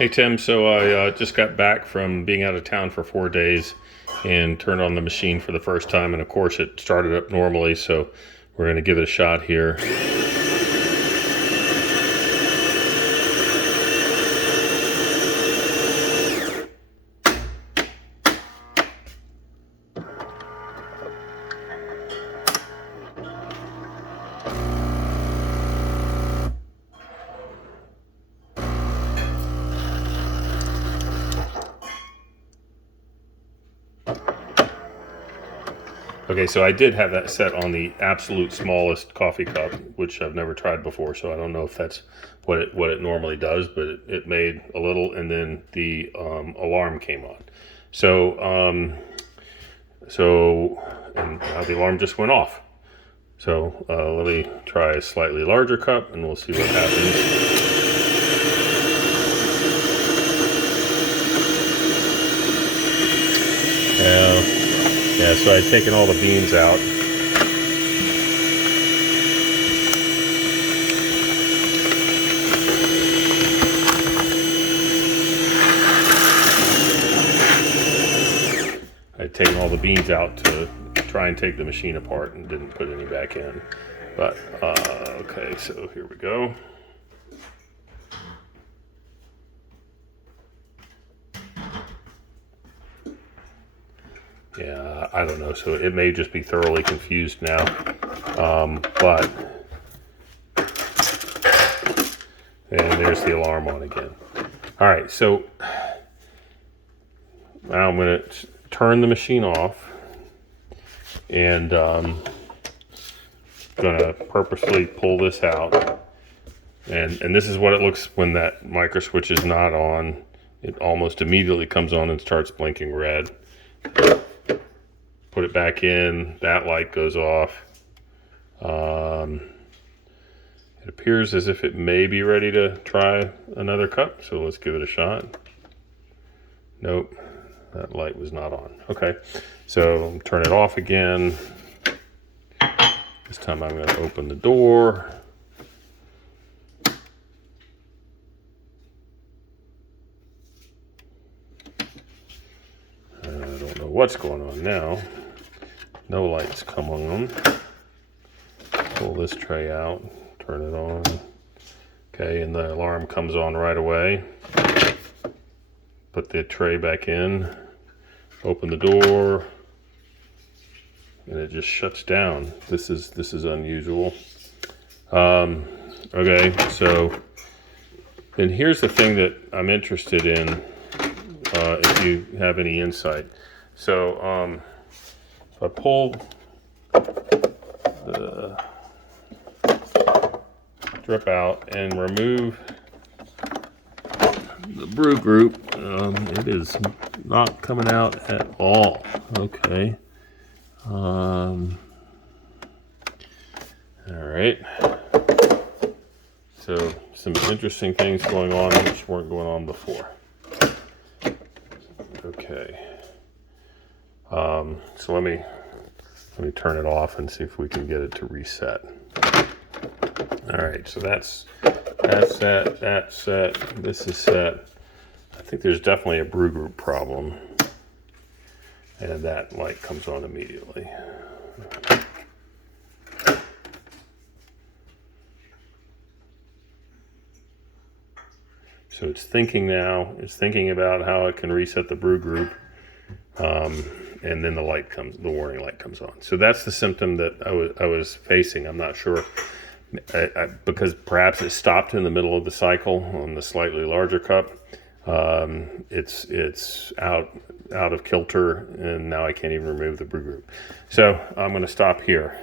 Hey Tim, so I just got back from being out of town for 4 days and turned on the machine for the first time, and of course it started up normally, so we're going to give it a shot here. Okay, so I did have that set on the absolute smallest coffee cup, which I've never tried before, so I don't know if that's what it normally does, but it made a little, and then the alarm came on. So and now the alarm just went off. So let me try a slightly larger cup, and we'll see what happens. Yeah, so I'd taken all the beans out. I'd taken all the beans out to try and take the machine apart and didn't put any back in. But, okay, so here we go. Yeah, I don't know. So it may just be thoroughly confused now. But, and there's the alarm on again. All right, so now I'm going to turn the machine off, and going to purposely pull this out. And this is what it looks when that micro switch is not on. It almost immediately comes on and starts blinking red. Put it back in, that light goes off. It appears as if it may be ready to try another cup, so let's give it a shot. Nope, that light was not on. Okay, so turn it off again. This time I'm going to open the door. I don't know what's going on now. No lights come on. Pull this tray out, turn it on. Okay, and the alarm comes on right away. Put the tray back in, open the door, and it just shuts down. This is unusual. Okay, so then here's the thing that I'm interested in, if you have any insight. So if I pull the drip out and remove the brew group, it is not coming out at all. Okay. All right. So some interesting things going on which weren't going on before. Okay. So let me turn it off and see if we can get it to reset. All right, so that's set, that's set, this is set. I think there's definitely a brew group problem, and that light comes on immediately. So it's thinking now, it's thinking about how it can reset the brew group, and then the warning light comes on. So that's the symptom that I was facing. I'm not sure, because perhaps it stopped in the middle of the cycle on the slightly larger cup. It's out of kilter, and now I can't even remove the brew group. So I'm going to stop here.